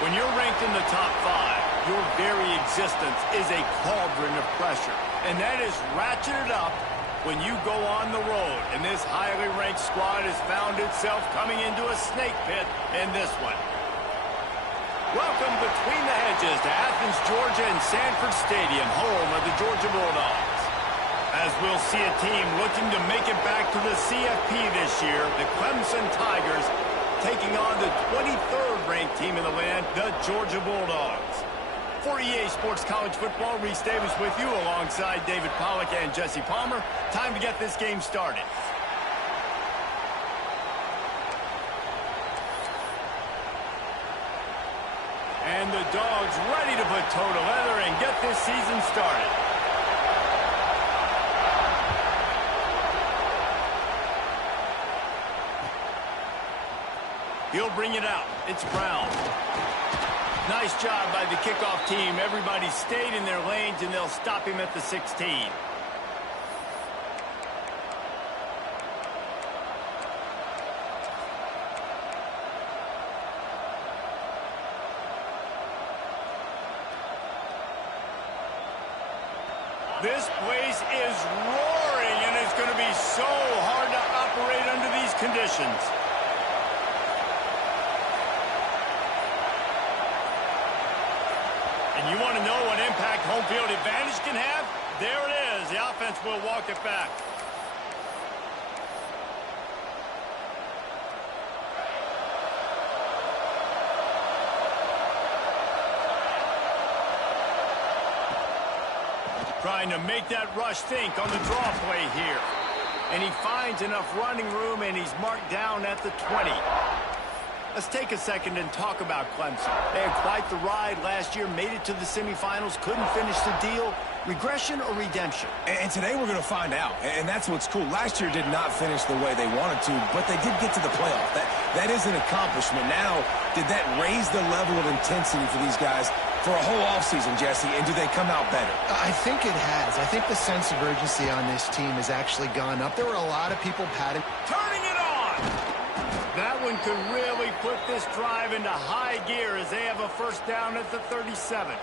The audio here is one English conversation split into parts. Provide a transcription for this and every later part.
When you're ranked in the top 5, your very existence is a cauldron of pressure. And that is ratcheted up when you go on the road. And this highly ranked squad has found itself coming into a snake pit in this one. Welcome between the hedges to Athens, Georgia and Sanford Stadium, home of the Georgia Bulldogs. As we'll see a team looking to make it back to the CFP this year, the Clemson Tigers taking on the 23rd ranked team in the land, the Georgia Bulldogs. For EA Sports College Football, Reese Davis with you alongside David Pollack and Jesse Palmer. Time to get this game started. And the Dogs ready to put toe to leather and get this season started. He'll bring it out. It's Brown. Nice job by the kickoff team. Everybody stayed in their lanes, and they'll stop him at the 16. This place is roaring, and it's going to be so hard to operate under these conditions. And you want to know what impact home field advantage can have? There it is. The offense will walk it back. Trying to make that rush think on the draw play here. And he finds enough running room, and he's marked down at the 20. Let's take a second and talk about Clemson. They had quite the ride last year, made it to the semifinals, couldn't finish the deal. Regression or redemption? And today we're going to find out, and that's what's cool. Last year did not finish the way they wanted to, but they did get to the playoff. That is an accomplishment. Now, did that raise the level of intensity for these guys for a whole offseason, Jesse, and do they come out better? I think it has. I think the sense of urgency on this team has actually gone up. There were a lot of people patting. Turning it on! That one could really put this drive into high gear as they have a first down at the 37.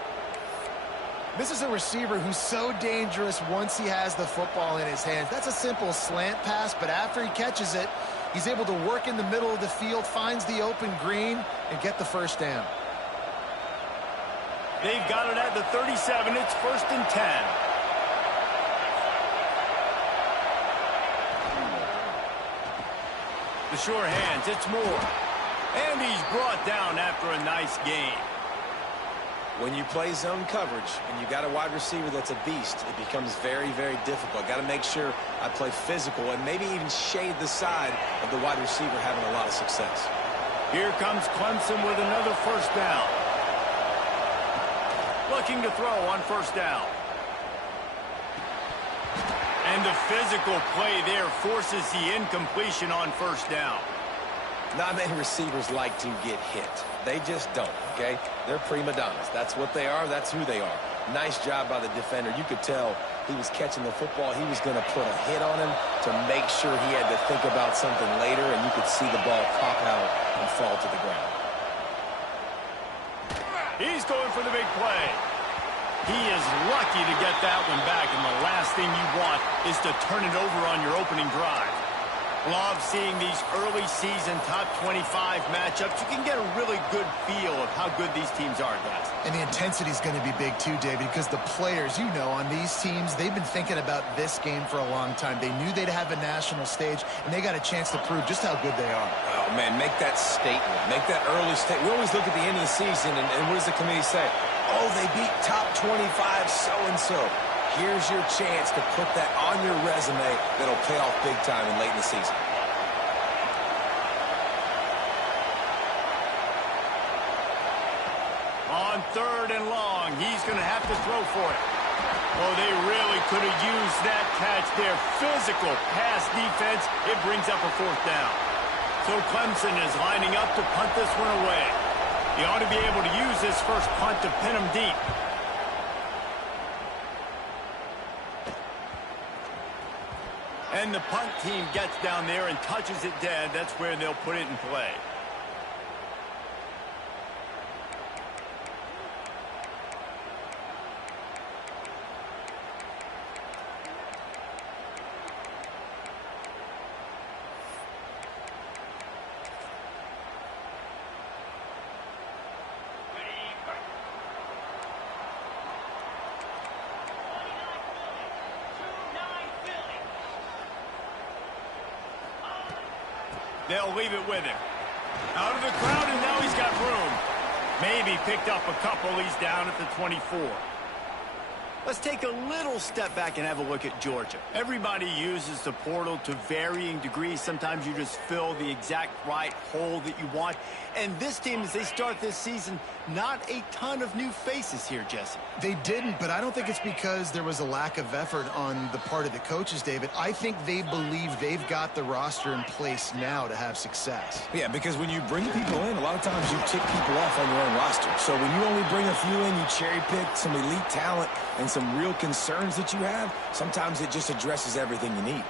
This is a receiver who's so dangerous once he has the football in his hands. That's a simple slant pass, but after he catches it, he's able to work in the middle of the field, finds the open green, and get the first down. They've got it at the 37. It's 1st and 10. The sure hands, it's Moore. And he's brought down after a nice gain. When you play zone coverage and you got a wide receiver that's a beast, it becomes very, very difficult. Got to make sure I play physical and maybe even shade the side of the wide receiver having a lot of success. Here comes Clemson with another first down. Looking to throw on first down. And the physical play there forces the incompletion on first down. Not many receivers like to get hit. They just don't, okay? They're prima donnas. That's what they are. That's who they are. Nice job by the defender. You could tell he was catching the football. He was going to put a hit on him to make sure he had to think about something later, and you could see the ball pop out and fall to the ground. He's going for the big play. He is lucky to get that one back, and the last thing you want is to turn it over on your opening drive. Love seeing these early season top 25 matchups. You can get a really good feel of how good these teams are, guys. And the intensity is going to be big too, David, because the players, you know, on these teams, they've been thinking about this game for a long time. They knew they'd have a national stage, and they got a chance to prove just how good they are. Oh, man, make that statement. Make that early statement. We always look at the end of the season, and what does the committee say? Oh, they beat top 25 so-and-so. Here's your chance to put that on your resume that'll pay off big time and late in the season. On 3rd and long, he's going to have to throw for it. Oh, they really could have used that catch there. Physical pass defense. It brings up a 4th down. So Clemson is lining up to punt this one away. He ought to be able to use this first punt to pin him deep. And the punt team gets down there and touches it dead. That's where they'll put it in play. They'll leave it with him. Out of the crowd, and now he's got room. Maybe picked up a couple. He's down at the 24. Let's take a little step back and have a look at Georgia. Everybody uses the portal to varying degrees. Sometimes you just fill the exact right hole that you want. And this team, as they start this season, not a ton of new faces here, Jesse. They didn't, but I don't think it's because there was a lack of effort on the part of the coaches, David. I think they believe they've got the roster in place now to have success. Yeah, because when you bring people in, a lot of times you tick people off on your own roster. So when you only bring a few in, you cherry pick some elite talent and some real concerns that you have, sometimes it just addresses everything you need.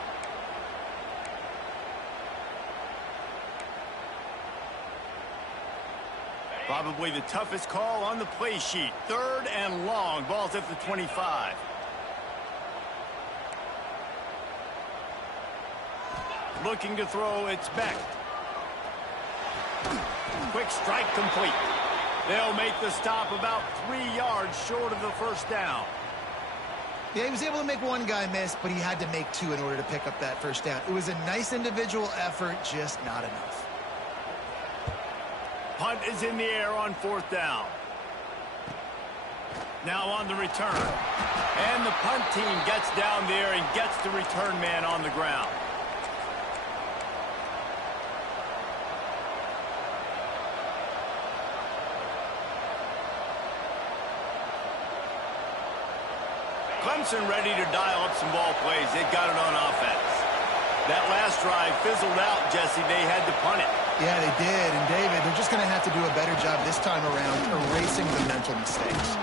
Probably the toughest call on the play sheet. 3rd and long. Ball's at the 25. Looking to throw, it's Beck. Quick strike complete. They'll make the stop about 3 yards short of the first down. Yeah, he was able to make one guy miss, but he had to make 2 in order to pick up that first down. It was a nice individual effort, just not enough. Punt is in the air on 4th down. Now on the return. And the punt team gets down there and gets the return man on the ground. Clemson ready to dial up some ball plays. They've got it on offense. That last drive fizzled out, Jesse. They had to punt it. Yeah, they did. And, David, they're just going to have to do a better job this time around erasing the mental mistakes.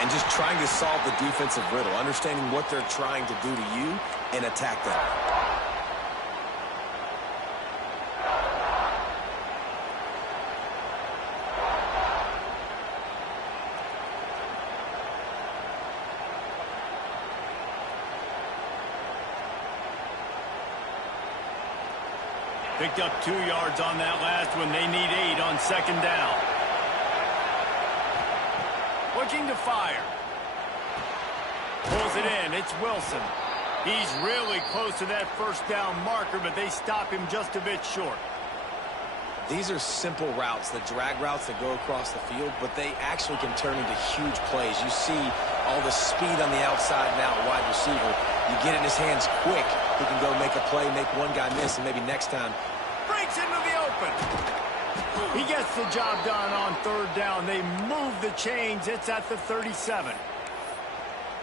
And just trying to solve the defensive riddle, understanding what they're trying to do to you and attack them. Picked up 2 yards on that last one. They need 8 on 2nd down. Looking to fire. Pulls it in. It's Wilson. He's really close to that first down marker, but they stop him just a bit short. These are simple routes, the drag routes that go across the field, but they actually can turn into huge plays. You see all the speed on the outside now, wide receiver. You get in his hands quick. He can go make a play, make one guy miss, and maybe next time. Breaks into the open. He gets the job done on 3rd down. They move the chains. It's at the 37.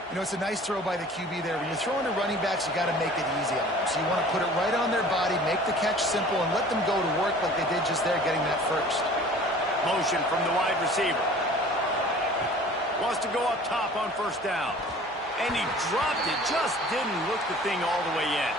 You know, it's a nice throw by the QB there. When you're throwing to running backs, you got to make it easy on them. So you want to put it right on their body, make the catch simple, and let them go to work like they did just there, getting that first. Motion from the wide receiver. Wants to go up top on 1st down. And he dropped it. Just didn't look the thing all the way in.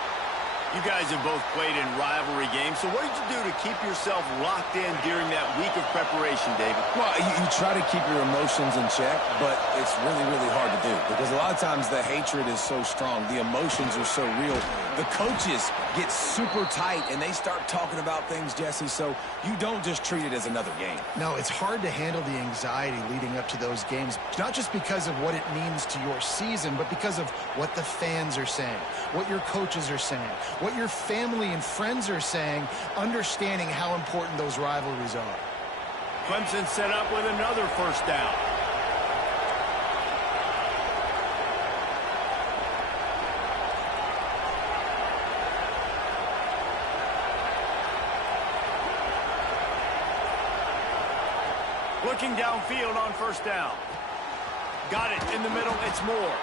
You guys have both played in rivalry games, so what did you do to keep yourself locked in during that week of preparation, David? Well, you try to keep your emotions in check, but it's really, really hard to do because a lot of times the hatred is so strong. The emotions are so real. The coaches get super tight, and they start talking about things, Jesse, so you don't just treat it as another game. No, it's hard to handle the anxiety leading up to those games, not just because of what it means to your season, but because of what the fans are saying, what your coaches are saying, what your family and friends are saying, understanding how important those rivalries are. Clemson set up with another 1st down. Looking downfield on 1st down. Got it in the middle. It's Moore.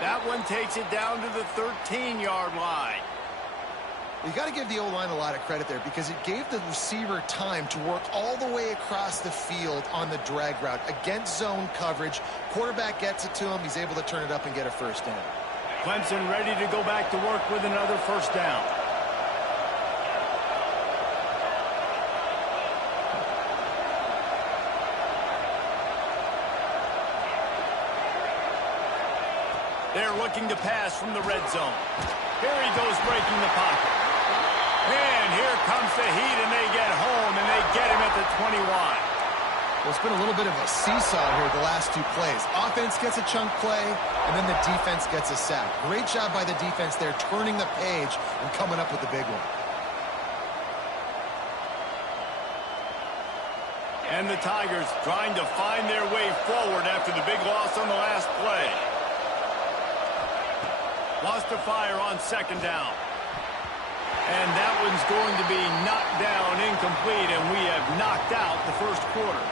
That one takes it down to the 13-yard line. You got to give the O-line a lot of credit there because it gave the receiver time to work all the way across the field on the drag route against zone coverage. Quarterback gets it to him. He's able to turn it up and get a 1st down. Clemson ready to go back to work with another 1st down. They're looking to pass from the red zone. Here he goes breaking the pocket. And here comes the heat, and they get home, and they get him at the 21. Well, it's been a little bit of a seesaw here the last 2 plays. Offense gets a chunk play, and then the defense gets a sack. Great job by the defense there, turning the page and coming up with the big one. And the Tigers trying to find their way forward after the big loss on the last play. Wants to fire on second down. And that one's going to be knocked down incomplete, and we have knocked out the first quarter.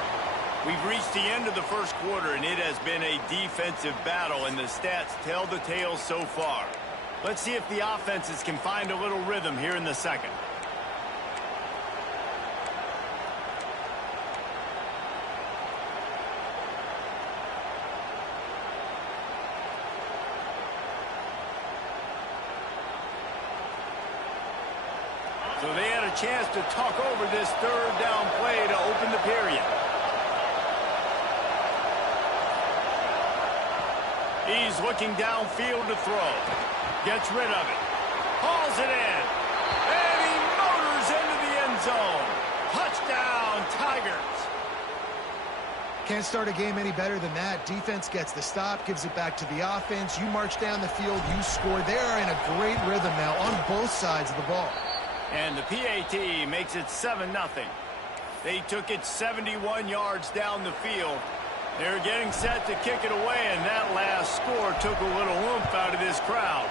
We've reached the end of the first quarter, and it has been a defensive battle, and the stats tell the tale so far. Let's see if the offenses can find a little rhythm here in the second. So they had a chance to talk over this third down play to open the period. He's looking downfield to throw. Gets rid of it. Hauls it in. And he motors into the end zone. Touchdown, Tigers. Can't start a game any better than that. Defense gets the stop, gives it back to the offense. You march down the field, you score. They are in a great rhythm now on both sides of the ball. And the PAT makes it 7-0. They took it 71 yards down the field. They're getting set to kick it away, and that last score took a little oomph out of this crowd.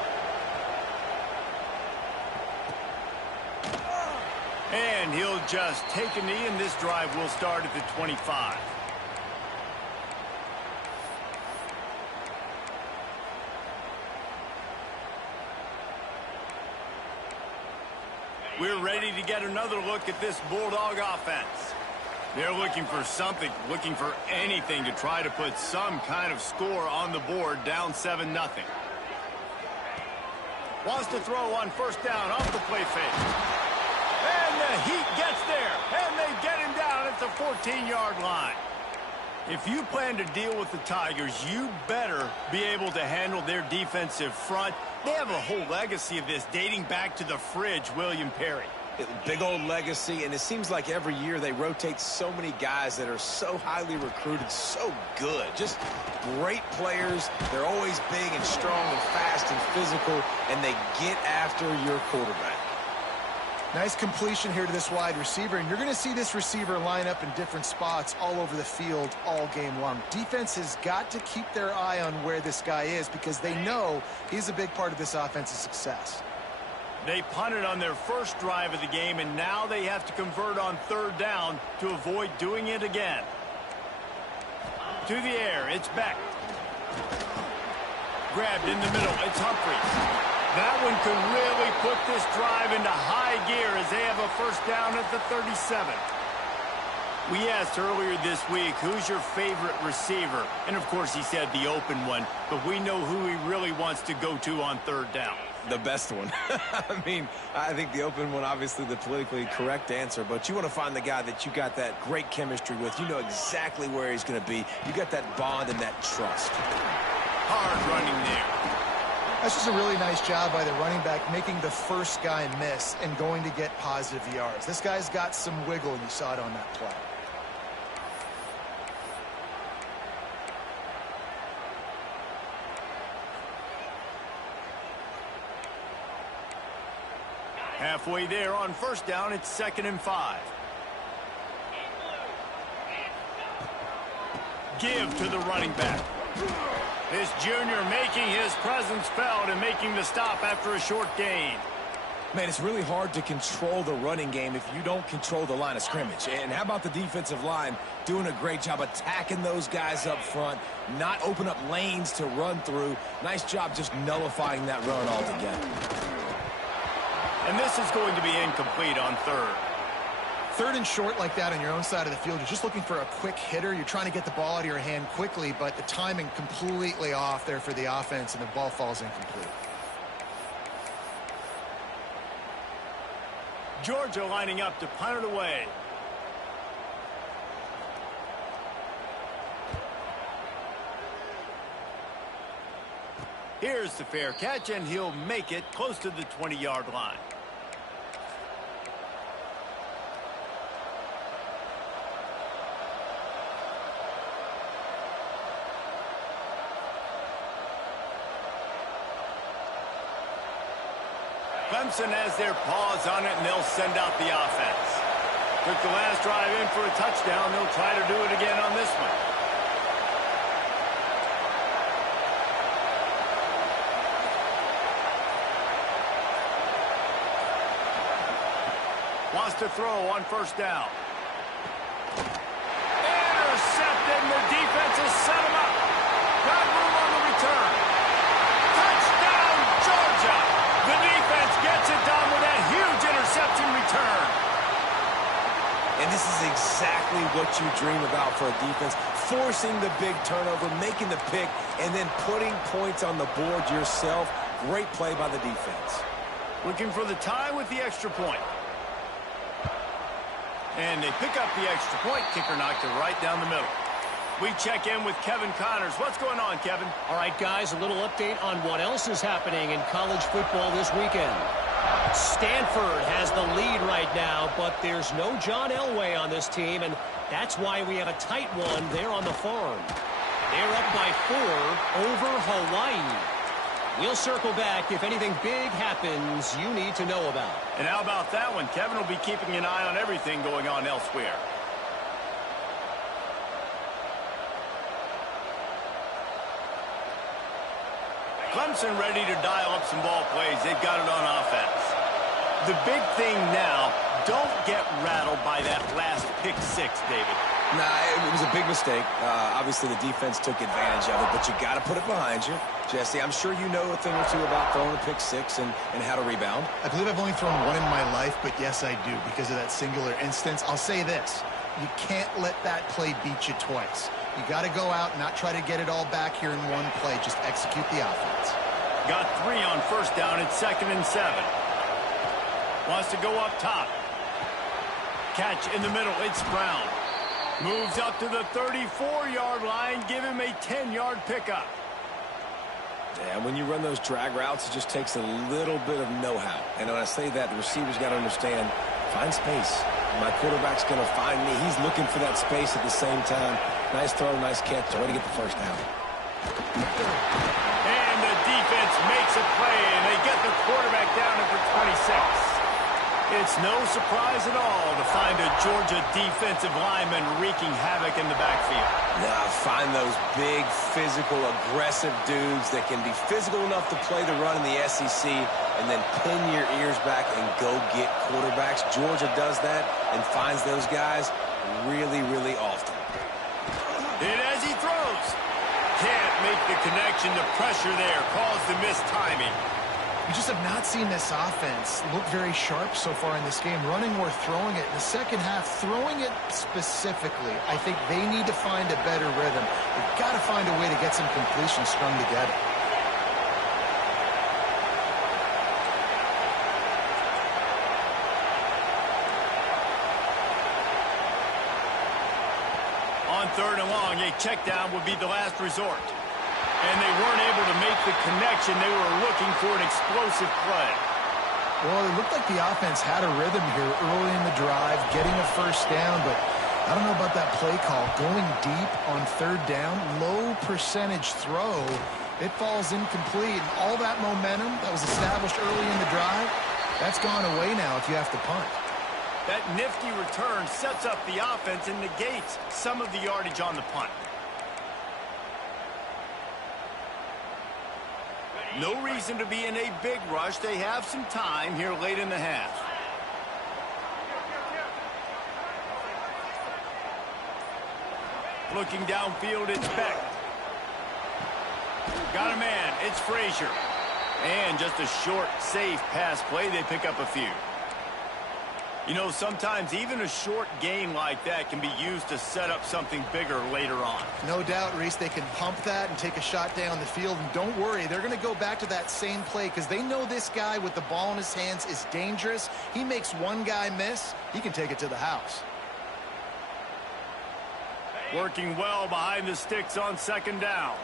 And he'll just take a knee, and this drive will start at the 25. We're ready to get another look at this Bulldog offense. They're looking for something, looking for anything to try to put some kind of score on the board, down 7-0. Wants to throw on first down off the play fake. And the Heat gets there, and they get him down at the 14-yard line. If you plan to deal with the Tigers, you better be able to handle their defensive front. They have a whole legacy of this dating back to the fridge, William Perry. Big old legacy, and it seems like every year they rotate so many guys that are so highly recruited, so good. Just great players. They're always big and strong and fast and physical, and they get after your quarterback. Nice completion here to this wide receiver, and you're going to see this receiver line up in different spots all over the field all game long. Defense has got to keep their eye on where this guy is because they know he's a big part of this offense's success. They punted on their first drive of the game, and now they have to convert on third down to avoid doing it again. To the air, it's Beck. Grabbed in the middle, it's Humphries. That one could really put this drive into high gear as they have a first down at the 37. We asked earlier this week, who's your favorite receiver? And, of course, he said the open one, but we know who he really wants to go to on third down. The best one. I mean, I think the open one, obviously the politically correct answer, but you want to find the guy that you got that great chemistry with. You know exactly where he's going to be. You got that bond and that trust. Hard running there. That's just a really nice job by the running back, making the first guy miss and going to get positive yards. This guy's got some wiggle, and you saw it on that play. Halfway there on first down, it's 2nd and 5. Give to the running back. This junior making his presence felt and making the stop after a short gain. Man, it's really hard to control the running game if you don't control the line of scrimmage. And how about the defensive line doing a great job attacking those guys up front, not open up lanes to run through. Nice job just nullifying that run altogether. And this is going to be incomplete on third. Third and short like that on your own side of the field, you're just looking for a quick hitter. You're trying to get the ball out of your hand quickly, but the timing completely off there for the offense, and the ball falls incomplete. Georgia lining up to punt it away. Here's the fair catch, and he'll make it close to the 20-yard line. Clemson has their paws on it, and they'll send out the offense. Took the last drive in for a touchdown. They'll try to do it again on this one. Wants to throw on first down. Intercepted, and the defense has set him up. Got room on the return. Touchdown, Georgia! The defense gets it done with that huge interception return. And this is exactly what you dream about for a defense. Forcing the big turnover, making the pick, and then putting points on the board yourself. Great play by the defense. Looking for the tie with the extra point. And they pick up the extra point. Kicker knocked it right down the middle. We check in with Kevin Connors. What's going on, Kevin? All right, guys, a little update on what else is happening in college football this weekend. Stanford has the lead right now, but there's no John Elway on this team, and that's why we have a tight one there on the farm. They're up by 4 over Hawaii. We'll circle back if anything big happens you need to know about. And how about that one? Kevin will be keeping an eye on everything going on elsewhere. Clemson ready to dial up some ball plays. They've got it on offense. The big thing now, don't get rattled by that last pick six, David. Nah, it was a big mistake. Obviously, the defense took advantage of it, but you got to put it behind you. Jesse, I'm sure you know a thing or two about throwing a pick six and how to rebound. I believe I've only thrown one in my life, but yes, I do because of that singular instance. I'll say this. You can't let that play beat you twice. You got to go out and not try to get it all back here in one play. Just execute the offense. Got 3 on first down. It's 2nd and 7. Wants to go up top. Catch in the middle. It's Brown. Moves up to the 34-yard line. Give him a 10-yard pickup. Yeah, when you run those drag routes, it just takes a little bit of know-how. And when I say that, the receiver's got to understand, find space. My quarterback's going to find me. He's looking for that space at the same time. Nice throw, nice catch. Way to get the first down. And the defense makes a play, and they get the quarterback down at the 26. It's no surprise at all to find a Georgia defensive lineman wreaking havoc in the backfield. Now, find those big, physical, aggressive dudes that can be physical enough to play the run in the SEC and then pin your ears back and go get quarterbacks. Georgia does that and finds those guys really, really often. And as he throws, can't make the connection. The pressure there caused the missed timing. We just have not seen this offense look very sharp so far in this game, running or throwing it. In the second half, throwing it specifically, I think they need to find a better rhythm. They've got to find a way to get some completion strung together. On 3rd and long, a check down would be the last resort. And they weren't able to make the connection. They were looking for an explosive play. Well, it looked like the offense had a rhythm here early in the drive, getting a first down, but I don't know about that play call. Going deep on 3rd down, low percentage throw, it falls incomplete. And all that momentum that was established early in the drive, that's gone away now if you have to punt. That nifty return sets up the offense and negates some of the yardage on the punt. No reason to be in a big rush. They have some time here late in the half. Looking downfield, it's Beck. Got a man. It's Frazier. And just a short, safe pass play. They pick up a few. You know, sometimes even a short gain like that can be used to set up something bigger later on. No doubt, Reese, they can pump that and take a shot down the field. And don't worry, they're going to go back to that same play because they know this guy with the ball in his hands is dangerous. He makes one guy miss, he can take it to the house. Working well behind the sticks on 2nd down.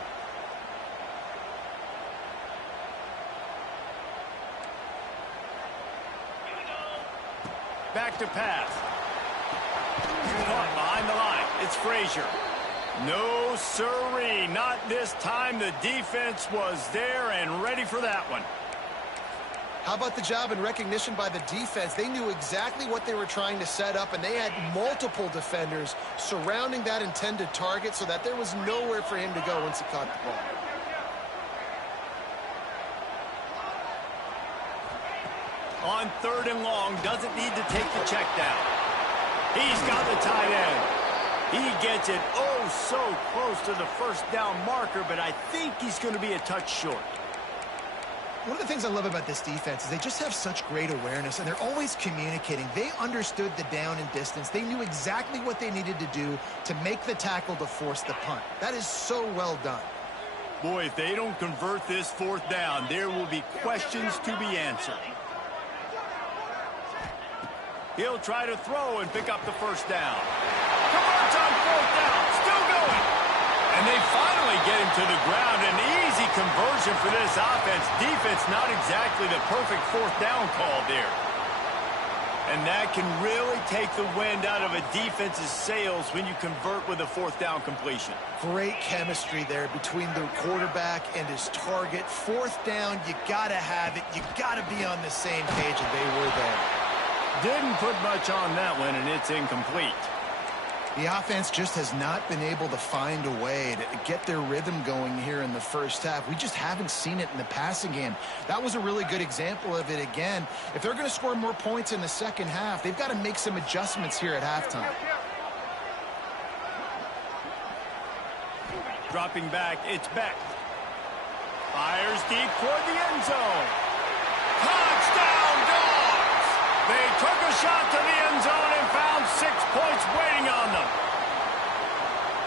Back to pass. Caught behind the line. It's Frazier. No siree. Not this time. The defense was there and ready for that one. How about the job and recognition by the defense? They knew exactly what they were trying to set up, and they had multiple defenders surrounding that intended target so that there was nowhere for him to go once he caught the ball. On 3rd and long, doesn't need to take the check down. He's got the tight end. He gets it oh so close to the first down marker, but I think he's going to be a touch short. One of the things I love about this defense is they just have such great awareness, and they're always communicating. They understood the down and distance. They knew exactly what they needed to do to make the tackle to force the punt. That is so well done. Boy, if they don't convert this 4th down, there will be questions to be answered. He'll try to throw and pick up the first down. Converts on 4th down, still going. And they finally get him to the ground. An easy conversion for this offense. Defense, not exactly the perfect 4th down call there. And that can really take the wind out of a defense's sails when you convert with a 4th down completion. Great chemistry there between the quarterback and his target. 4th down, you got to have it. You got to be on the same page, and they were there. Didn't put much on that one, and it's incomplete. The offense just has not been able to find a way to get their rhythm going here in the first half. We just haven't seen it in the passing game. That was a really good example of it again. If they're going to score more points in the second half, they've got to make some adjustments here at halftime. Dropping back, it's Beck. Fires deep toward the end zone. Touchdown, Dogs! They took a shot to the end zone and found 6 points waiting on them.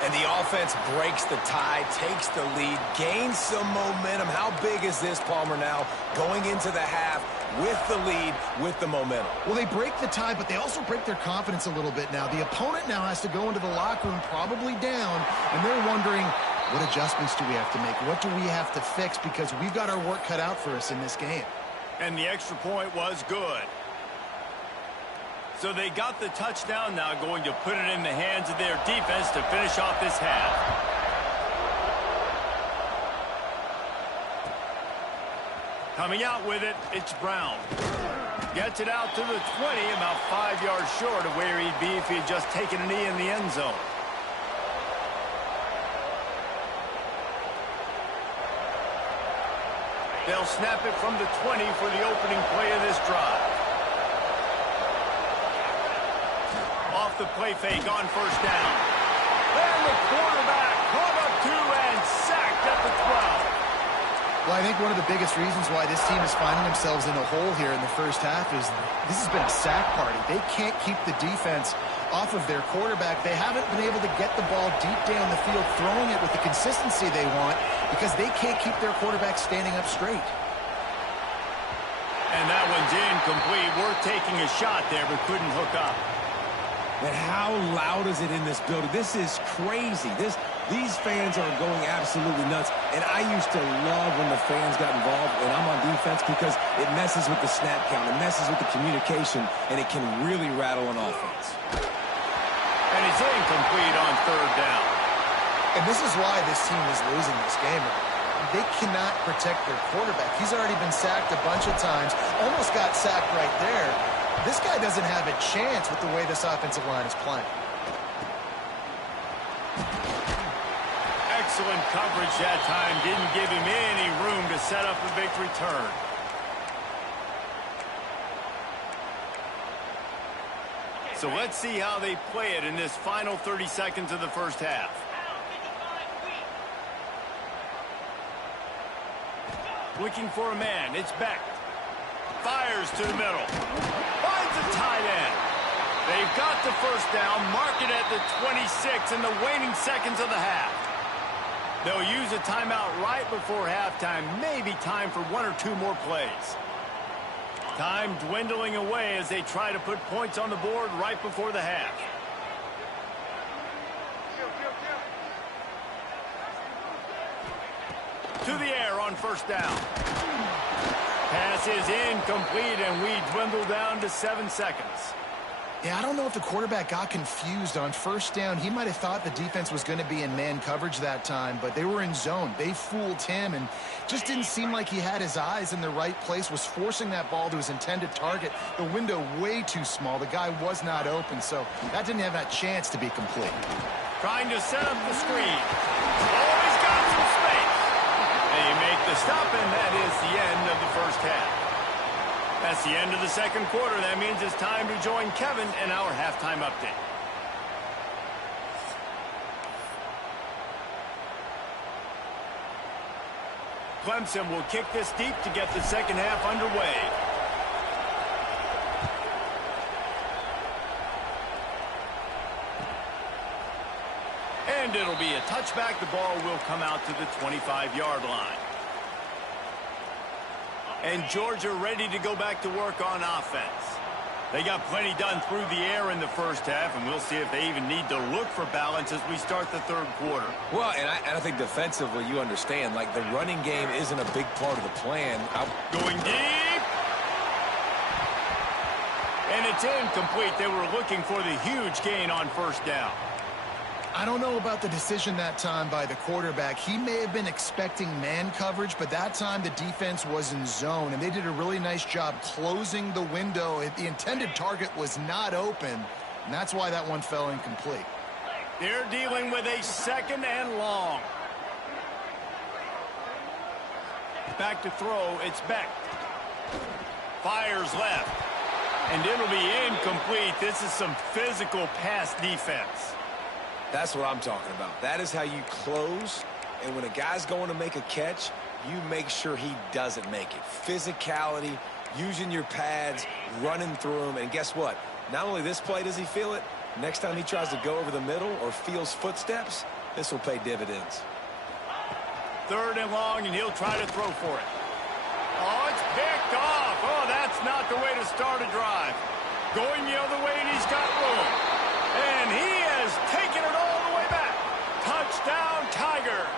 And the offense breaks the tie, takes the lead, gains some momentum. How big is this, Palmer, now going into the half with the lead, with the momentum? Well, they break the tie, but they also break their confidence a little bit now. The opponent now has to go into the locker room probably down, and they're wondering, what adjustments do we have to make? What do we have to fix? Because we've got our work cut out for us in this game. And the extra point was good. So they got the touchdown, now going to put it in the hands of their defense to finish off this half. Coming out with it, it's Brown. Gets it out to the 20, about 5 yards short of where he'd be if he had just taken a knee in the end zone. They'll snap it from the 20 for the opening play of this drive. Off the play fake on first down. And the quarterback caught up to and sacked at the 12. Well, I think one of the biggest reasons why this team is finding themselves in a hole here in the first half is this has been a sack party. They can't keep the defense off of their quarterback. They haven't been able to get the ball deep down the field, throwing it with the consistency they want because they can't keep their quarterback standing up straight. And that one's incomplete. Worth taking a shot there, but couldn't hook up. And how loud is it in this building? This is crazy. These fans are going absolutely nuts. And I used to love when the fans got involved when I'm on defense because it messes with the snap count. It messes with the communication, and it can really rattle an offense. And it's incomplete on 3rd down. And this is why this team is losing this game. They cannot protect their quarterback. He's already been sacked a bunch of times, almost got sacked right there. This guy doesn't have a chance with the way this offensive line is playing. Excellent coverage that time. Didn't give him any room to set up a big return. So let's see how they play it in this final 30 seconds of the first half. Looking for a man. It's Beck. Fires to the middle. Finds a tight end. They've got the first down. Mark it at the 26 in the waning seconds of the half. They'll use a timeout right before halftime. Maybe time for 1 or 2 more plays. Time dwindling away as they try to put points on the board right before the half. To the air on first down. Pass is incomplete, and we dwindle down to 7 seconds. Yeah, I don't know if the quarterback got confused on first down. He might have thought the defense was going to be in man coverage that time, but they were in zone. They fooled him and just didn't seem like he had his eyes in the right place, was forcing that ball to his intended target. The window way too small. The guy was not open, so that didn't have that chance to be complete. Trying to set up the screen. Always got some space. And you make the stop, and that is the end of the first half. That's the end of the second quarter. That means it's time to join Kevin in our halftime update. Clemson will kick this deep to get the second half underway. And it'll be a touchback. The ball will come out to the 25-yard line. And Georgia ready to go back to work on offense. They got plenty done through the air in the first half, and we'll see if they even need to look for balance as we start the third quarter. Well, and I think defensively, you understand, like the running game isn't a big part of the plan. Going deep. And it's incomplete. They were looking for the huge gain on first down. I don't know about the decision that time by the quarterback. He may have been expecting man coverage, but that time the defense was in zone, and they did a really nice job closing the window. The intended target was not open, and that's why that one fell incomplete. They're dealing with a second and long. Back to throw, it's Beck. Fires left, and it'll be incomplete. This is some physical pass defense. That's what I'm talking about. That is how you close, and when a guy's going to make a catch, you make sure he doesn't make it. Physicality, using your pads, running through him, and guess what? Not only this play does he feel it, next time he tries to go over the middle or feels footsteps, this will pay dividends. Third and long, and he'll try to throw for it. Oh, it's picked off. Oh, that's not the way to start a drive. Going the other way, and he's got room. And he has taken it all the way back. Touchdown, Tigers.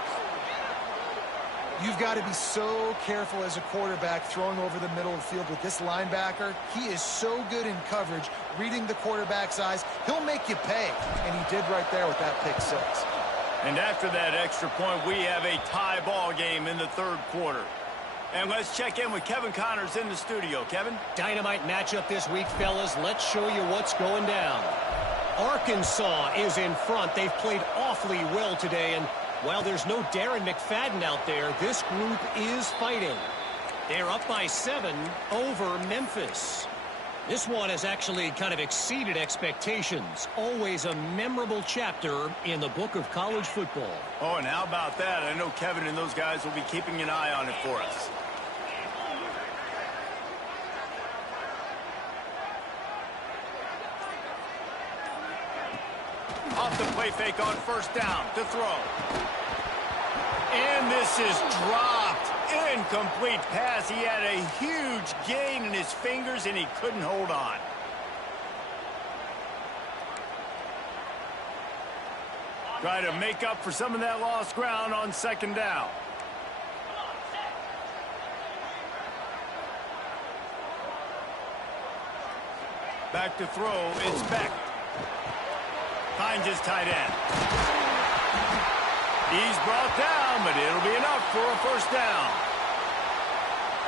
You've got to be so careful as a quarterback throwing over the middle of the field with this linebacker. He is so good in coverage, reading the quarterback's eyes. He'll make you pay, and he did right there with that pick six. And after that extra point, we have a tie ball game in the third quarter. And let's check in with Kevin Connors in the studio. Kevin? Dynamite matchup this week, fellas. Let's show you what's going down. Arkansas is in front. They've played awfully well today, and while there's no Darren McFadden out there, this group is fighting. They're up by 7 over Memphis. This one has actually kind of exceeded expectations. Always a memorable chapter in the book of college football. Oh, and how about that? I know Kevin and those guys will be keeping an eye on it for us. Off the play fake on first down to throw. And this is dropped. Incomplete pass. He had a huge gain in his fingers, and he couldn't hold on. Try to make up for some of that lost ground on second down. Back to throw. It's Beck. Finds his tight end. He's brought down, but it'll be enough for a first down.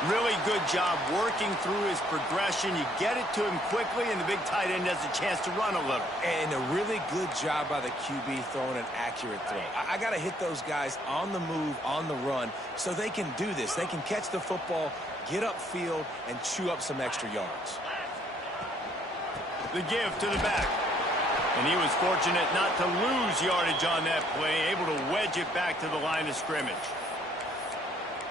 Really good job working through his progression. You get it to him quickly, and the big tight end has a chance to run a little. And a really good job by the QB throwing an accurate throw. I got to hit those guys on the move, on the run, so they can do this. They can catch the football, get upfield, and chew up some extra yards. The give to the back. And he was fortunate not to lose yardage on that play, able to wedge it back to the line of scrimmage.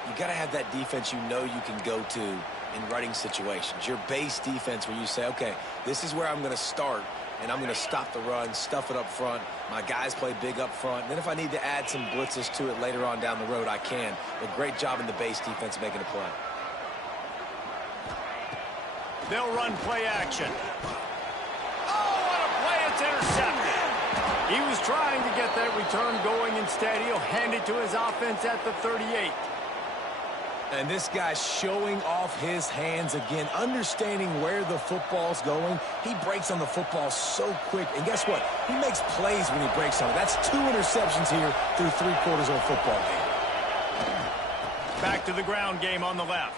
You got to have that defense you know you can go to in running situations. Your base defense where you say, okay, this is where I'm going to start, and I'm going to stop the run, stuff it up front. My guys play big up front. Then if I need to add some blitzes to it later on down the road, I can. But great job in the base defense making a play. They'll run play action. Intercepted. He was trying to get that return going. Instead, he'll hand it to his offense at the 38. And this guy's showing off his hands again, understanding where the football's going. He breaks on the football so quick. And guess what? He makes plays when he breaks on it. That's 2 interceptions here through 3 quarters of a football game. Back to the ground game on the left.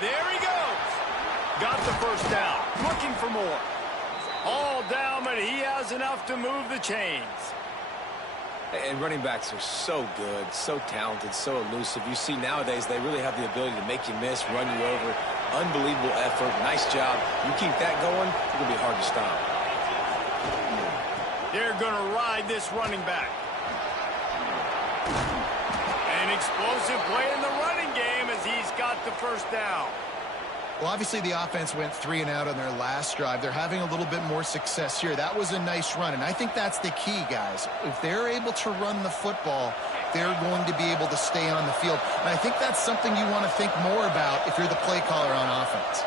There he goes. Got the first down. Looking for more. All down, but he has enough to move the chains. And running backs are so good, so talented, so elusive. You see nowadays they really have the ability to make you miss, run you over. Unbelievable effort. Nice job. You keep that going, it's going to be hard to stop. They're going to ride this running back. An explosive play in the running game as he's got the first down. Well, obviously the offense went 3 and out on their last drive. They're having a little bit more success here. That was a nice run, and I think that's the key, guys. If they're able to run the football, they're going to be able to stay on the field. And I think that's something you want to think more about if you're the play caller on offense.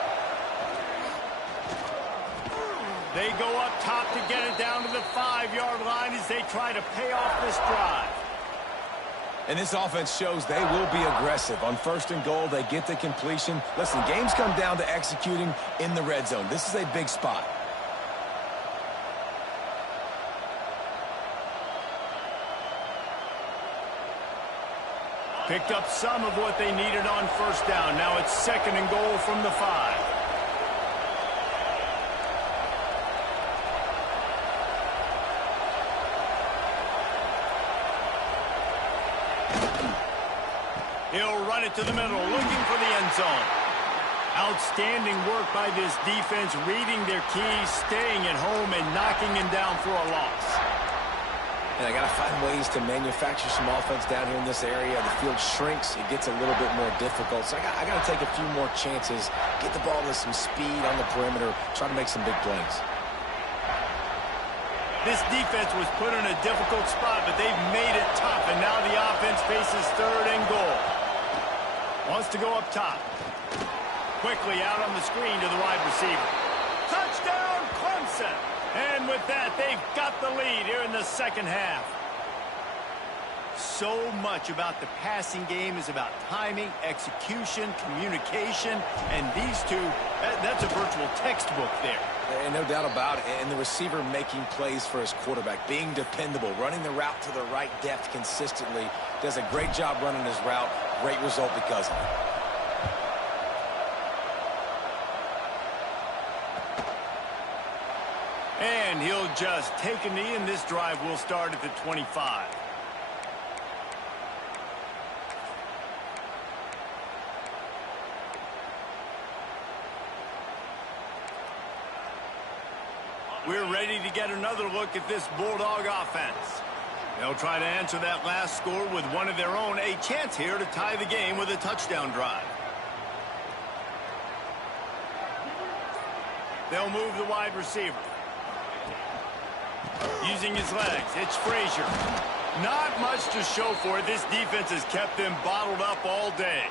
They go up top to get it down to the 5-yard line as they try to pay off this drive. And this offense shows they will be aggressive. On 1st and goal, they get the completion. Listen, games come down to executing in the red zone. This is a big spot. Picked up some of what they needed on 1st down. Now it's 2nd and goal from the 5. He'll run it to the middle, looking for the end zone. Outstanding work by this defense, reading their keys, staying at home, and knocking him down for a loss. And I got to find ways to manufacture some offense down here in this area. The field shrinks. It gets a little bit more difficult. So I got to take a few more chances, get the ball with some speed on the perimeter, try to make some big plays. This defense was put in a difficult spot, but they've made it tough, and now the offense faces 3rd and goal. Wants to go up top. Quickly out on the screen to the wide receiver. Touchdown, Clemson! And with that, they've got the lead here in the 2nd half. So much about the passing game is about timing, execution, communication, and these two, that's a virtual textbook there. And no doubt about it. And the receiver making plays for his quarterback, being dependable, running the route to the right depth consistently. Does a great job running his route. Great result because of it. And he'll just take a knee, and this drive will start at the 25. We're ready to get another look at this Bulldog offense. They'll try to answer that last score with one of their own. A chance here to tie the game with a touchdown drive. They'll move the wide receiver. Using his legs, it's Frazier. Not much to show for it. This defense has kept them bottled up all day.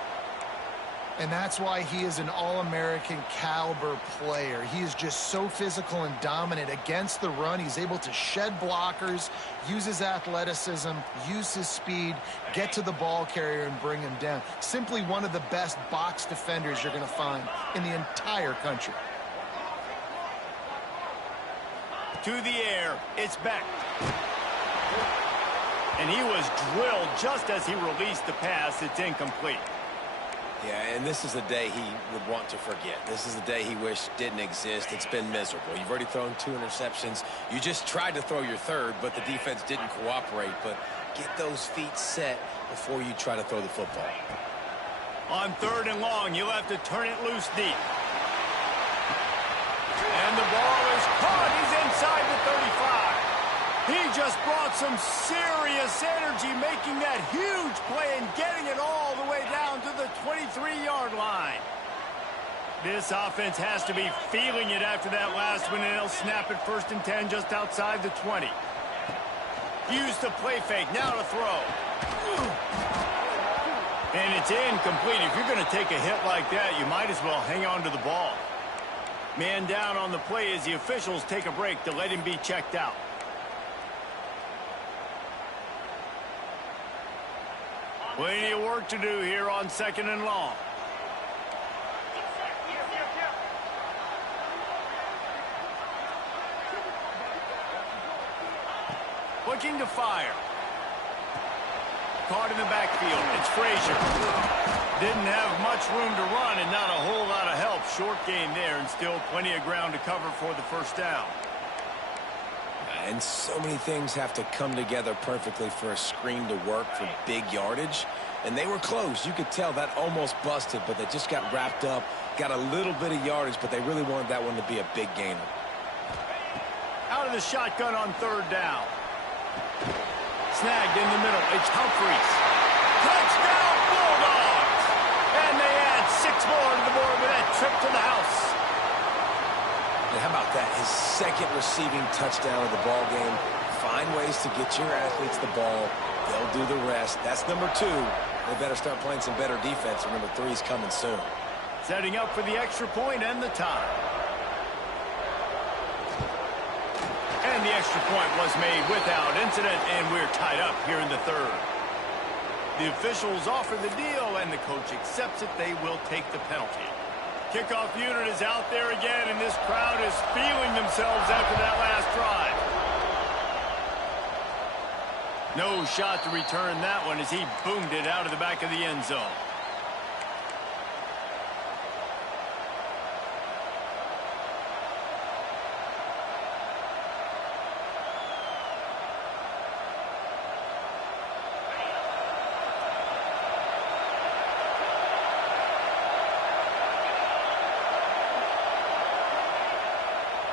And that's why he is an All-American caliber player. He is just so physical and dominant against the run. He's able to shed blockers, use his athleticism, use his speed, get to the ball carrier and bring him down. Simply one of the best box defenders you're going to find in the entire country. To the air, it's Beck. And he was drilled just as he released the pass. It's incomplete. Yeah, and this is a day he would want to forget. This is a day he wished didn't exist. It's been miserable. You've already thrown 2 interceptions. You just tried to throw your 3rd, but the defense didn't cooperate. But get those feet set before you try to throw the football. On 3rd and long, you'll have to turn it loose deep. And the ball is caught. He's inside the 35. He just brought some serious energy, making that huge play and getting it all the way down to the 23-yard line. This offense has to be feeling it after that last one, and they'll snap it 1st and 10 just outside the 20. Use the play fake, now to throw. And it's incomplete. If you're going to take a hit like that, you might as well hang on to the ball. Man down on the play as the officials take a break to let him be checked out. Plenty of work to do here on 2nd and long. Looking to fire. Caught in the backfield. It's Frazier. Didn't have much room to run and not a whole lot of help. Short game there and still plenty of ground to cover for the first down. And so many things have to come together perfectly for a screen to work for big yardage. And they were close. You could tell that almost busted, but they just got wrapped up, got a little bit of yardage, but they really wanted that one to be a big gainer. Out of the shotgun on 3rd down. Snagged in the middle. It's Humphries. Touchdown, Bulldogs! And they add 6 more to the board with that trip to the house. And how about that? His 2nd receiving touchdown of the ball game. Find ways to get your athletes the ball. They'll do the rest. That's number 2. They better start playing some better defense, or number 3 is coming soon. Setting up for the extra point and the tie. And the extra point was made without incident, and we're tied up here in the 3rd. The officials offer the deal, and the coach accepts it. They will take the penalty. Kickoff unit is out there again, and this crowd is feeling themselves after that last drive. No shot to return that one as he boomed it out of the back of the end zone.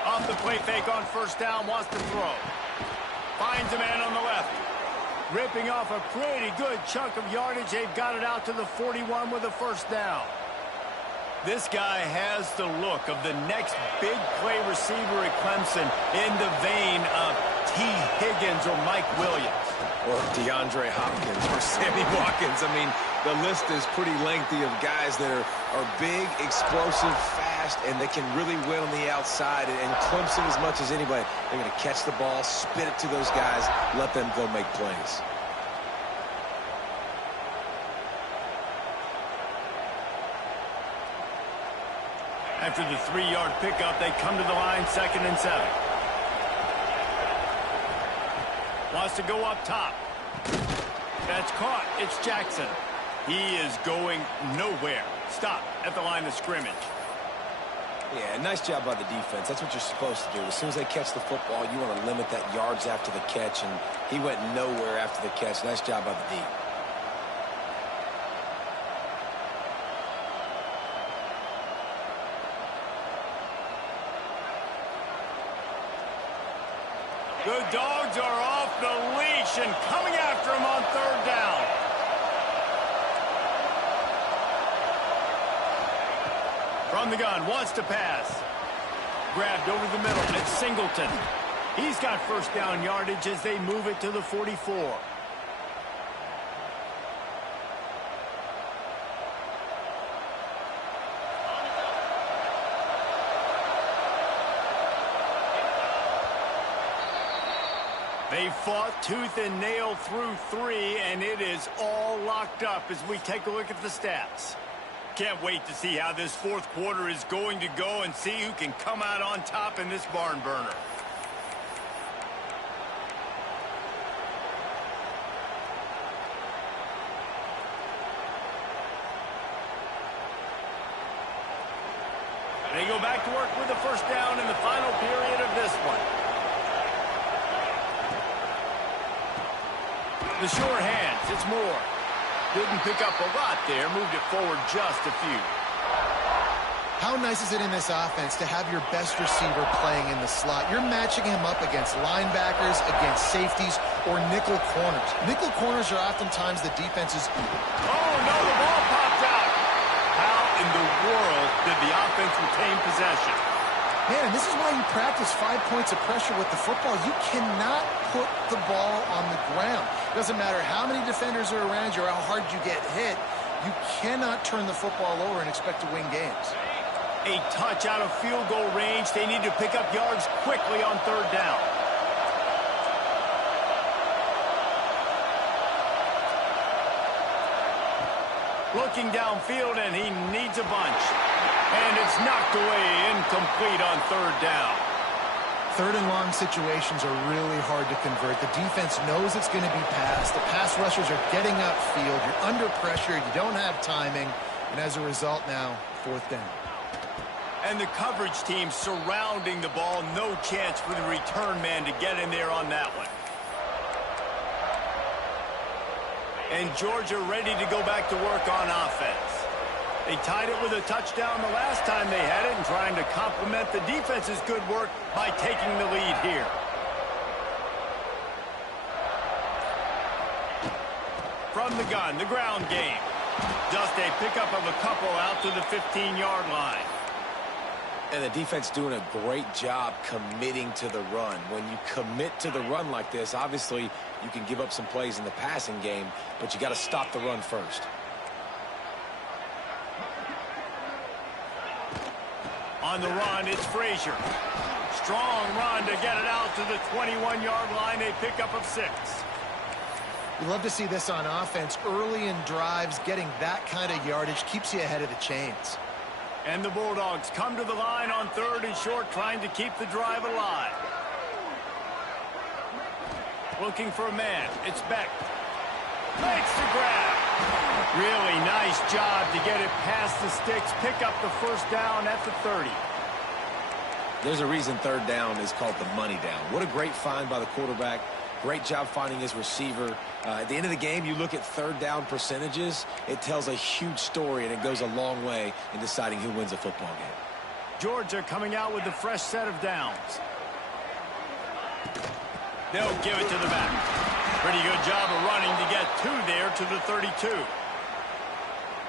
Off the play fake on 1st down, wants to throw. Finds a man on the left. Ripping off a pretty good chunk of yardage. They've got it out to the 41 with a 1st down. This guy has the look of the next big play receiver at Clemson in the vein of T. Higgins or Mike Williams. Or DeAndre Hopkins or Sammy Watkins. I mean, the list is pretty lengthy of guys that are big, explosive, fast, and they can really win on the outside. And Clemson, as much as anybody, they're going to catch the ball, spit it to those guys, let them go make plays. After the 3-yard pickup, they come to the line, 2nd and 7. Wants to go up top. That's caught. It's Jackson. He is going nowhere. Stop at the line of scrimmage. Yeah, nice job by the defense. That's what you're supposed to do. As soon as they catch the football, you want to limit that yards after the catch, and he went nowhere after the catch. Nice job by the D. The Dogs are off the leash and coming after him on 3rd down. From the gun, wants to pass. Grabbed over the middle. It's Singleton. He's got 1st down yardage as they move it to the 44. They fought tooth and nail through 3, and it is all locked up as we take a look at the stats. Can't wait to see how this 4th quarter is going to go and see who can come out on top in this barn burner. They go back to work with the 1st down in the final period of this one. The sure hands, it's Moore. Didn't pick up a lot there, moved it forward just a few. How nice is it in this offense to have your best receiver playing in the slot? You're matching him up against linebackers, against safeties, or nickel corners. Nickel corners are oftentimes the defense's... Oh, no, the ball popped out. How in the world did the offense retain possession? Man, this is why you practice 5 points of pressure with the football. You cannot put the ball on the ground. Doesn't matter how many defenders are around you or how hard you get hit. You cannot turn the football over and expect to win games. A touch out of field goal range. They need to pick up yards quickly on 3rd down. Looking downfield, and he needs a bunch. And it's knocked away, incomplete on third down. Third and long situations are really hard to convert. The defense knows it's going to be passed. The pass rushers are getting upfield. You're under pressure. You don't have timing. And as a result now, fourth down. And the coverage team surrounding the ball. No chance for the return man to get in there on that one. And Georgia ready to go back to work on offense. They tied it with a touchdown the last time they had it and trying to complement the defense's good work by taking the lead here. From the gun, the ground game. Just a pickup of a couple out to the 15-yard line. And the defense doing a great job committing to the run. When you commit to the run like this, obviously you can give up some plays in the passing game, but you got to stop the run first. On the run, it's Frazier. Strong run to get it out to the 21-yard line, a pickup of 6. You love to see this on offense. Early in drives, getting that kind of yardage keeps you ahead of the chains. And the Bulldogs come to the line on third and short, trying to keep the drive alive. Looking for a man. It's Beck. Makes the grab. Really nice job to get it past the sticks. Pick up the first down at the 30. There's a reason third down is called the money down. What a great find by the quarterback. Great job finding his receiver. At the end of the game, you look at third down percentages. It tells a huge story, and it goes a long way in deciding who wins a football game. Georgia coming out with a fresh set of downs. They'll give it to the back. Pretty good job of running to get 2 there to the 32.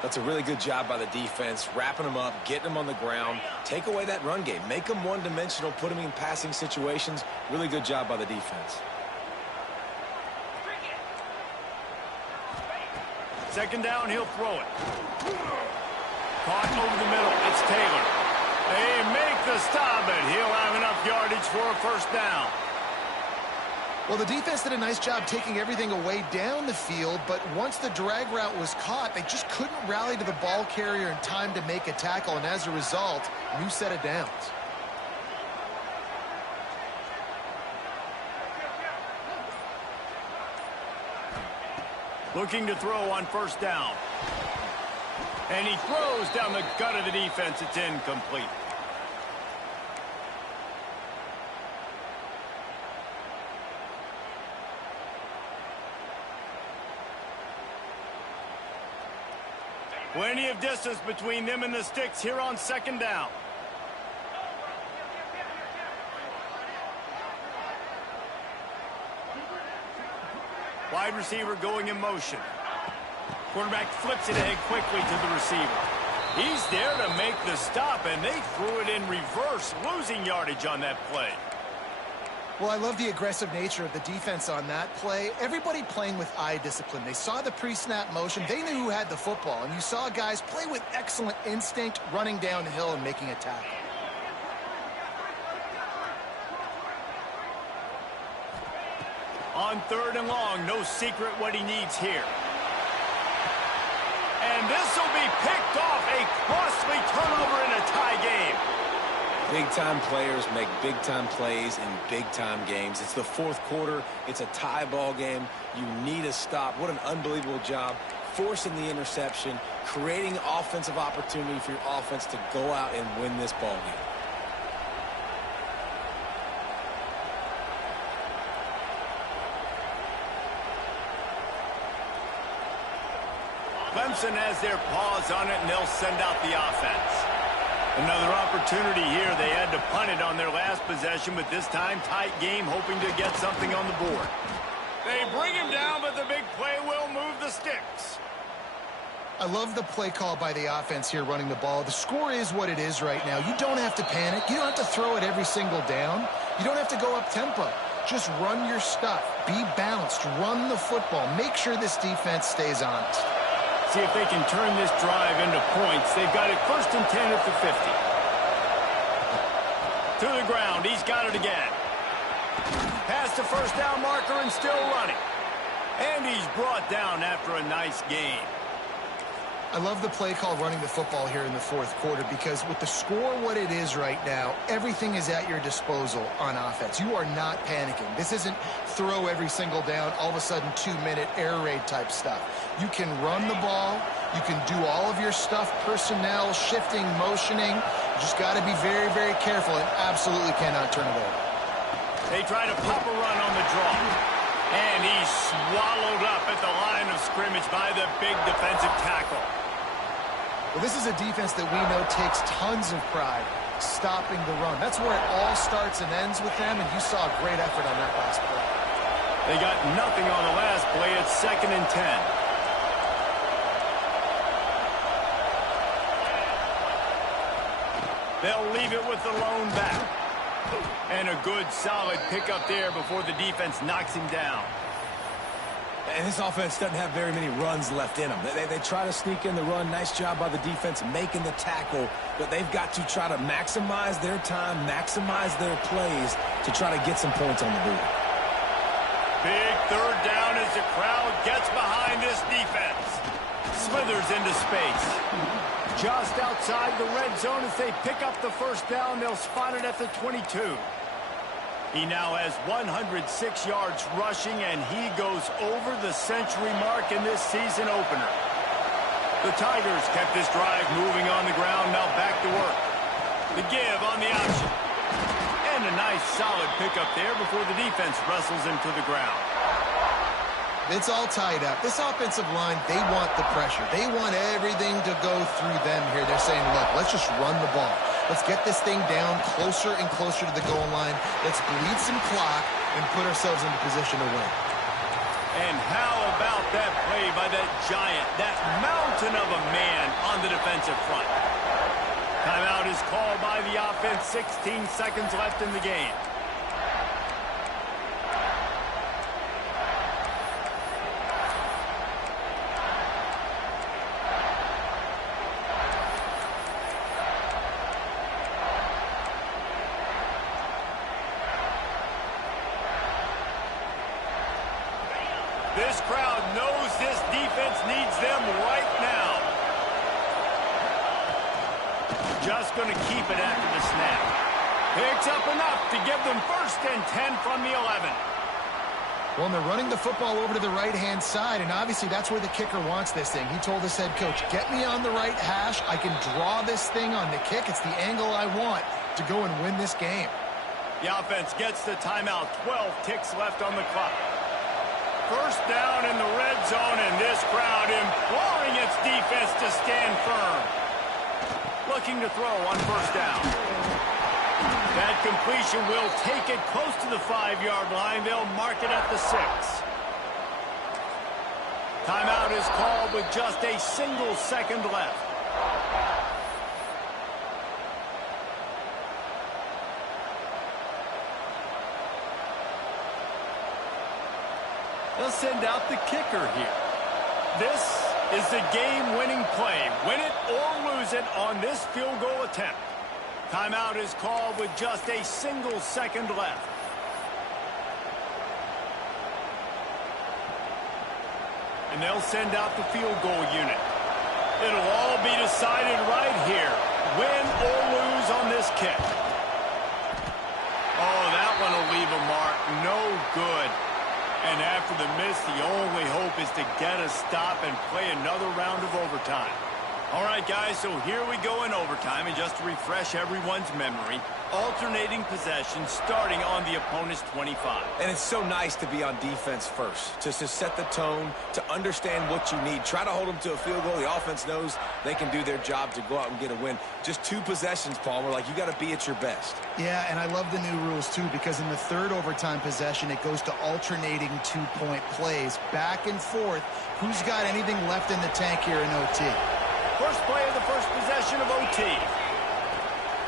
That's a really good job by the defense, wrapping them up, getting them on the ground. Take away that run game. Make them one-dimensional, put them in passing situations. Really good job by the defense. Second down, he'll throw it. Caught over the middle. It's Taylor. They make the stop, but he'll have enough yardage for a first down. Well, the defense did a nice job taking everything away down the field, but once the drag route was caught, they just couldn't rally to the ball carrier in time to make a tackle, and as a result, new set of downs. Looking to throw on first down. And he throws down the gut of the defense. It's incomplete. Plenty of distance between them and the sticks here on second down. Wide receiver going in motion. Quarterback flips it ahead quickly to the receiver. He's there to make the stop, and they threw it in reverse, losing yardage on that play. Well, I love the aggressive nature of the defense on that play. Everybody playing with eye discipline. They saw the pre-snap motion. They knew who had the football, and you saw guys play with excellent instinct, running downhill and making a tackle. On third and long, no secret what he needs here. And this will be picked off, a costly turnover in a tie game. Big-time players make big-time plays in big-time games. It's the fourth quarter. It's a tie ball game. You need a stop. What an unbelievable job forcing the interception, creating offensive opportunity for your offense to go out and win this ball game. Clemson has their paws on it, and they'll send out the offense. Another opportunity here. They had to punt it on their last possession, but this time tight game, hoping to get something on the board. They bring him down, but the big play will move the sticks. I love the play call by the offense here running the ball. The score is what it is right now. You don't have to panic. You don't have to throw it every single down. You don't have to go up tempo. Just run your stuff. Be balanced. Run the football. Make sure this defense stays honest. See if they can turn this drive into points. They've got it first and 10 at the 50. To the ground. He's got it again. Past the first down marker and still running. And he's brought down after a nice gain. I love the play call running the football here in the fourth quarter because with the score what it is right now, everything is at your disposal on offense. You are not panicking. This isn't throw every single down, all of a sudden 2-minute air raid type stuff. You can run the ball. You can do all of your stuff, personnel, shifting, motioning. You just got to be very, very careful and absolutely cannot turn it over. They try to pop a run on the draw. And he's swallowed up at the line of scrimmage by the big defensive tackle. Well, this is a defense that we know takes tons of pride stopping the run. That's where it all starts and ends with them, and you saw a great effort on that last play. They got nothing on the last play. It's 2nd and 10. They'll leave it with the lone back. And a good, solid pickup there before the defense knocks him down. And this offense doesn't have very many runs left in them. They try to sneak in the run. Nice job by the defense making the tackle. But they've got to try to maximize their time, maximize their plays to try to get some points on the board. Big 3rd down as the crowd gets behind this defense. Slithers into space. Just outside the red zone as they pick up the 1st down. They'll spot it at the 22. He now has 106 yards rushing, and he goes over the century mark in this season opener. The Tigers kept this drive moving on the ground. Now back to work. The give on the option. And a nice solid pickup there before the defense wrestles him to the ground. It's all tied up. This offensive line, they want the pressure. They want everything to go through them here. They're saying, look, let's just run the ball. Let's get this thing down closer and closer to the goal line. Let's bleed some clock and put ourselves into position to win. And how about that play by that giant, that mountain of a man on the defensive front? Timeout is called by the offense. 16 seconds left in the game. This crowd knows this defense needs them right now. Just going to keep it after the snap. Picks up enough to give them 1st and 10 from the 11. Well, and they're running the football over to the right-hand side, and obviously that's where the kicker wants this thing. He told his head coach, get me on the right hash. I can draw this thing on the kick. It's the angle I want to go and win this game. The offense gets the timeout. 12 ticks left on the clock. 1st down in the red zone, and this crowd imploring its defense to stand firm. Looking to throw on 1st down. That completion will take it close to the 5-yard line. They'll mark it at the 6. Timeout is called with just a single second left. They'll send out the kicker here. This is the game-winning play. Win it or lose it on this field goal attempt. Timeout is called with just a single second left. And they'll send out the field goal unit. It'll all be decided right here. Win or lose on this kick. Oh, that one will leave a mark. No good. And after the miss, the only hope is to get a stop and play another round of overtime. All right, guys, so here we go in overtime. And just to refresh everyone's memory, alternating possession starting on the opponent's 25. And it's so nice to be on defense first, just to set the tone, to understand what you need. Try to hold them to a field goal. The offense knows they can do their job to go out and get a win. Just 2 possessions, Palmer. Like, you got to be at your best. Yeah, and I love the new rules, too, because in the 3rd overtime possession, it goes to alternating 2-point plays. Back and forth. Who's got anything left in the tank here in OT? First play of the first possession of OT.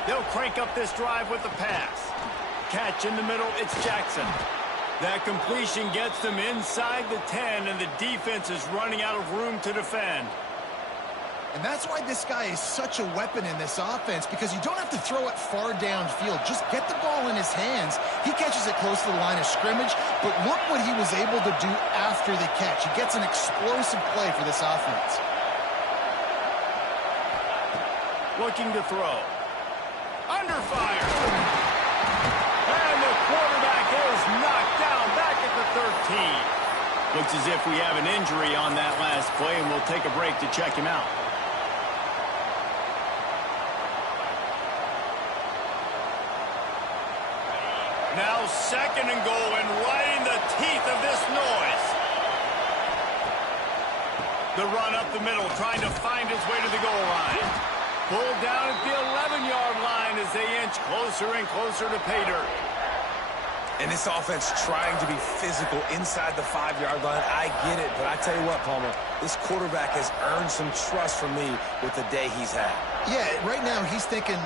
They'll crank up this drive with the pass. Catch in the middle, it's Jackson. That completion gets them inside the 10, and the defense is running out of room to defend. And that's why this guy is such a weapon in this offense, because you don't have to throw it far downfield. Just get the ball in his hands. He catches it close to the line of scrimmage, but look what he was able to do after the catch. He gets an explosive play for this offense. looking to throw. Under fire. And the quarterback is knocked down back at the 13. Looks as if we have an injury on that last play, and we'll take a break to check him out. Now 2nd and goal, and right in the teeth of this noise. The run up the middle, trying to find his way to the goal line. Pulled down at the 11-yard line as they inch closer and closer to pay dirt. And this offense trying to be physical inside the 5-yard line. I get it, but I tell you what, Palmer, this quarterback has earned some trust from me with the day he's had. Yeah, right now he's thinking,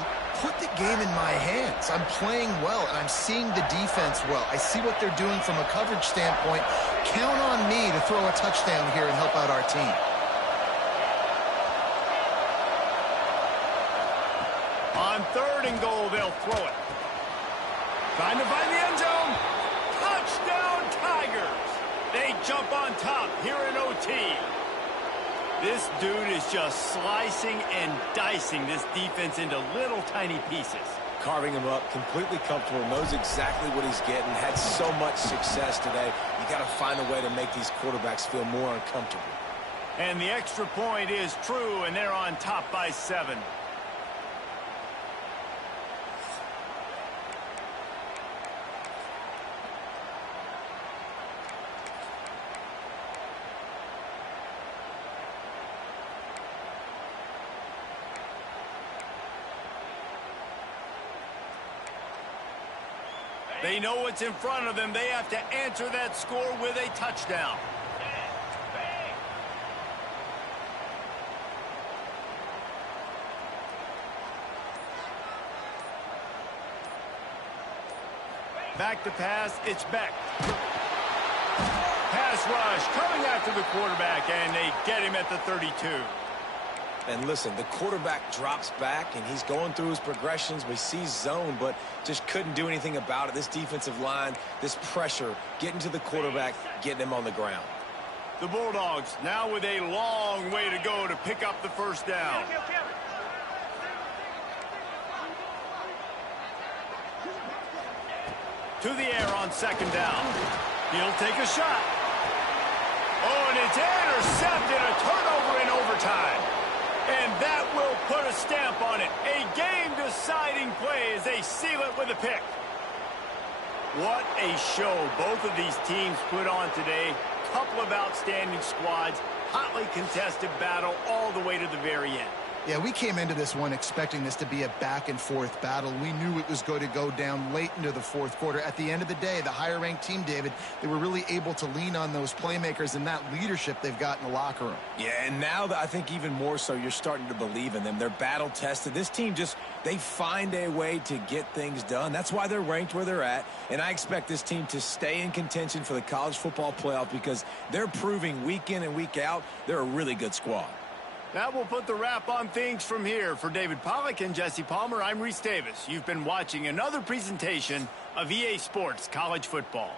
put the game in my hands. I'm playing well, and I'm seeing the defense well. I see what they're doing from a coverage standpoint. Count on me to throw a touchdown here and help out our team. On 3rd and goal, they'll throw it. Trying to find the end zone. Touchdown, Tigers. They jump on top here in OT. This dude is just slicing and dicing this defense into little tiny pieces. Carving him up, completely comfortable, knows exactly what he's getting, had so much success today. You got to find a way to make these quarterbacks feel more uncomfortable. And the extra point is true, and they're on top by 7. They know what's in front of them. They have to answer that score with a touchdown. Back to pass, it's Beck. Pass rush coming after the quarterback, and they get him at the 32. And listen, the quarterback drops back, and he's going through his progressions. We see zone, but just couldn't do anything about it. This defensive line, this pressure, getting to the quarterback, getting him on the ground. The Bulldogs now with a long way to go to pick up the first down. To the air on 2nd down. He'll take a shot. Oh, and it's intercepted. A turnover in overtime. And that will put a stamp on it. A game-deciding play as they seal it with a pick. What a show both of these teams put on today. Couple of outstanding squads. Hotly contested battle all the way to the very end. Yeah, we came into this one expecting this to be a back-and-forth battle. We knew it was going to go down late into the 4th quarter. At the end of the day, the higher-ranked team, David, they were really able to lean on those playmakers and that leadership they've got in the locker room. Yeah, and now I think even more so, you're starting to believe in them. They're battle-tested. This team they find a way to get things done. That's why they're ranked where they're at. And I expect this team to stay in contention for the college football playoff because they're proving week in and week out they're a really good squad. That will put the wrap on things from here. For David Pollack and Jesse Palmer, I'm Reese Davis. You've been watching another presentation of EA Sports College Football.